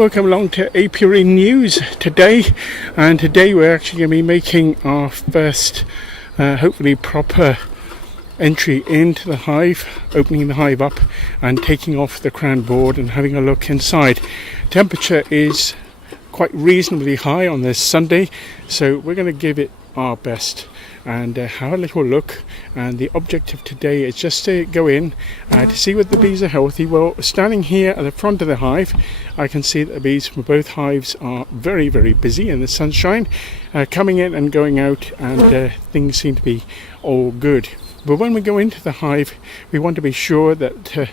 Welcome along to Apiary News today, and today we're actually going to be making our first hopefully proper entry into the hive, opening the hive up and taking off the crown board and having a look inside. Temperature is quite reasonably high on this Sunday, so we're going to give it our best and have a little look. And the objective today is just to go in to see whether the bees are healthy. Well, standing here at the front of the hive, I can see that the bees from both hives are very, very busy in the sunshine, coming in and going out, and things seem to be all good. But when we go into the hive, we want to be sure that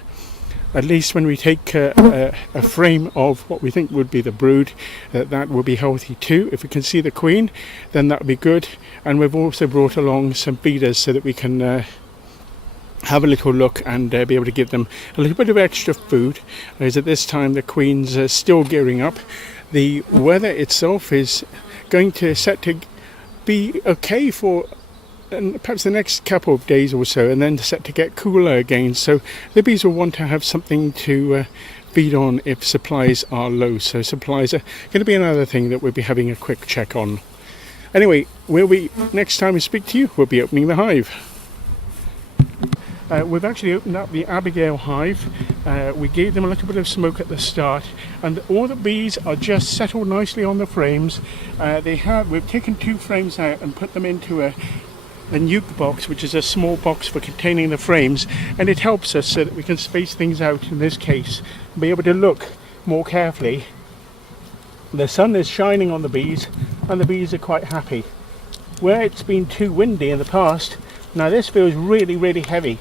at least when we take a frame of what we think would be the brood, that will be healthy too. If we can see the queen, then that would be good. And we've also brought along some feeders so that we can have a little look and be able to give them a little bit of extra food, as at this time the queen's still gearing up. The weather itself is going to set to be okay for perhaps the next couple of days or so, and then set to get cooler again, so the bees will want to have something to feed on if supplies are low. So supplies are going to be another thing that we'll be having a quick check on. Anyway, next time we speak to you, we'll be opening the hive. We've actually opened up the Abigail hive. We gave them a little bit of smoke at the start, and all the bees are just settled nicely on the frames. We've taken 2 frames out and put them into a nuke box, which is a small box for containing the frames, and it helps us so that we can space things out in this case and be able to look more carefully. The sun is shining on the bees and the bees are quite happy. Where it's been too windy in the past, now this feels really, really heavy.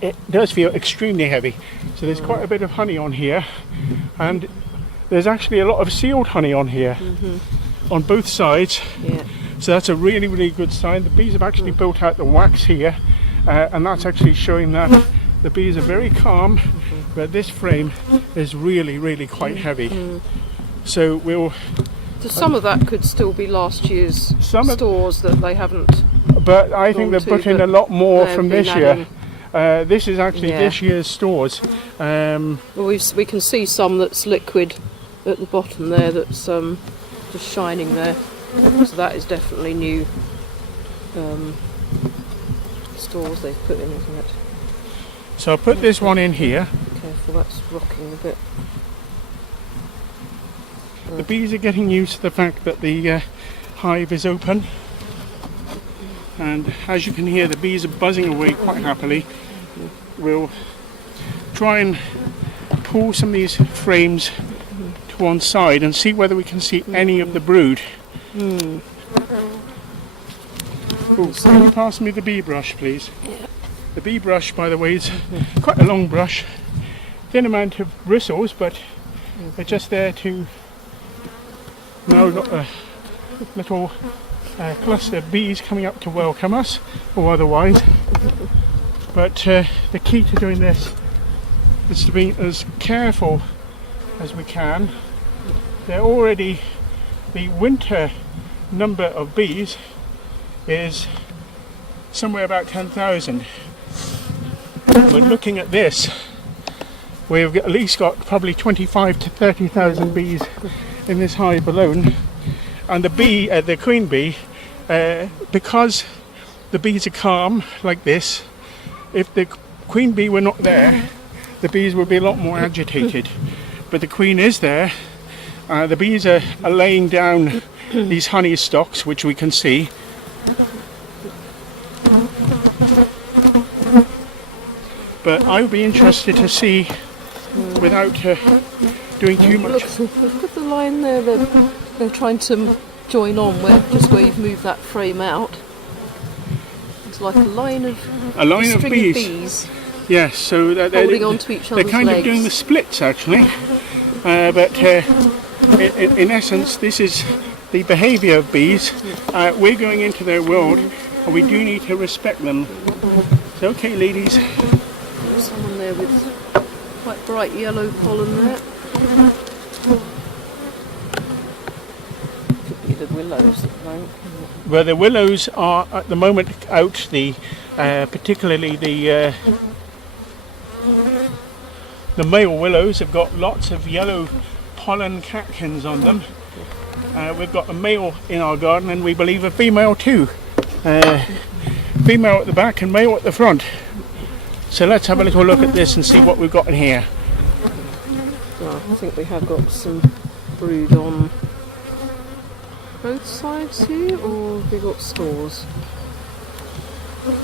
It does feel extremely heavy. So there's quite a bit of honey on here, and there's actually a lot of sealed honey on here on both sides. Yeah. So that's a really, really good sign. The bees have actually built out the wax here, and that's actually showing that the bees are very calm, but this frame is really, really quite heavy. So some of that could still be last year's stores that they haven't. But I think they've put in a lot more from this year. This is actually this year's stores. Well, we can see some that's liquid at the bottom there, that's just shining there. So that is definitely new stores they've put in, isn't it? So I'll put this one in here. Careful, that's rocking a bit. The bees are getting used to the fact that the hive is open, and as you can hear, the bees are buzzing away quite happily. We'll try and pull some of these frames to one side and see whether we can see any of the brood. Ooh, can you pass me the bee brush, please? Yeah. The bee brush, by the way, is quite a long brush, thin amount of bristles, but they're just there to. Now we've got a little cluster of bees coming up to welcome us, or otherwise. But the key to doing this is to be as careful as we can. They're already. The winter number of bees is somewhere about 10,000. But looking at this, we've at least got probably 25 to 30,000 bees in this hive alone. And the queen bee, because the bees are calm like this, if the queen bee were not there, the bees would be a lot more agitated. But the queen is there. The bees are laying down these honey stocks, which we can see. But I would be interested to see, without doing too much. Look at the line there. They're trying to join on where you've moved that frame out. It's like a line of bees. Yes, so they're holding on to each other's they're kind legs. of doing the splits actually. But in essence, this is the behaviour of bees. We're going into their world, and we do need to respect them. So, okay, ladies. There's someone there with quite bright yellow pollen there. Could be the willows at the moment. Well, the willows are at the moment out. Particularly the male willows have got lots of yellow pollen catkins on them. We've got a male in our garden, and we believe a female too. Female at the back and male at the front. So let's have a little look at this and see what we've got in here. Well, I think we have got some brood on both sides here, or have we got stores?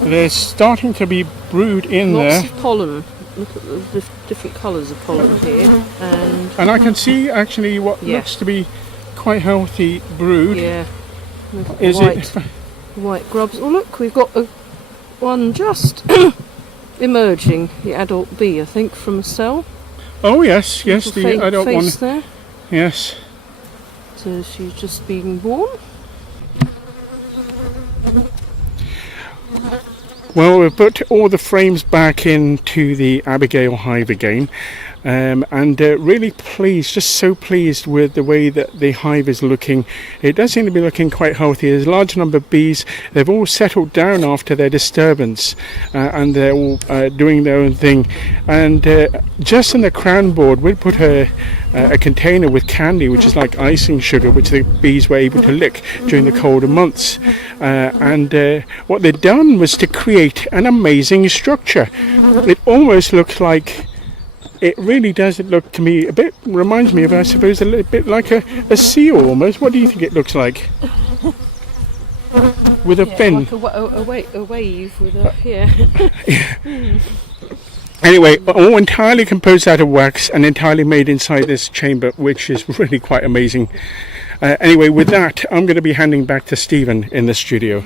There's starting to be brood in Lots there. of pollen. Look at the different colours of pollen here, and I can see actually what looks to be quite healthy brood. Yeah. Is white grubs? Oh look, we've got one just emerging. The adult bee, I think, from a cell. Oh yes, the adult one. There. Yes. So she's just being born. Well, we've put all the frames back into the Abigail hive again, and really pleased, just so pleased with the way that the hive is looking. It does seem to be looking quite healthy. There's a large number of bees. They've all settled down after their disturbance, and they're all doing their own thing. And just in the crown board, we put a container with candy, which is like icing sugar, which the bees were able to lick during the colder months. And what they'd done was to create an amazing structure. It almost looks like, it really does, it look to me a bit, reminds me of, I suppose, a little bit like a seal almost. What do you think it looks like? With a fin. Like a wave with a, Anyway, all entirely composed out of wax and entirely made inside this chamber, which is really quite amazing. Anyway, with that, I'm going to be handing back to Stephen in the studio.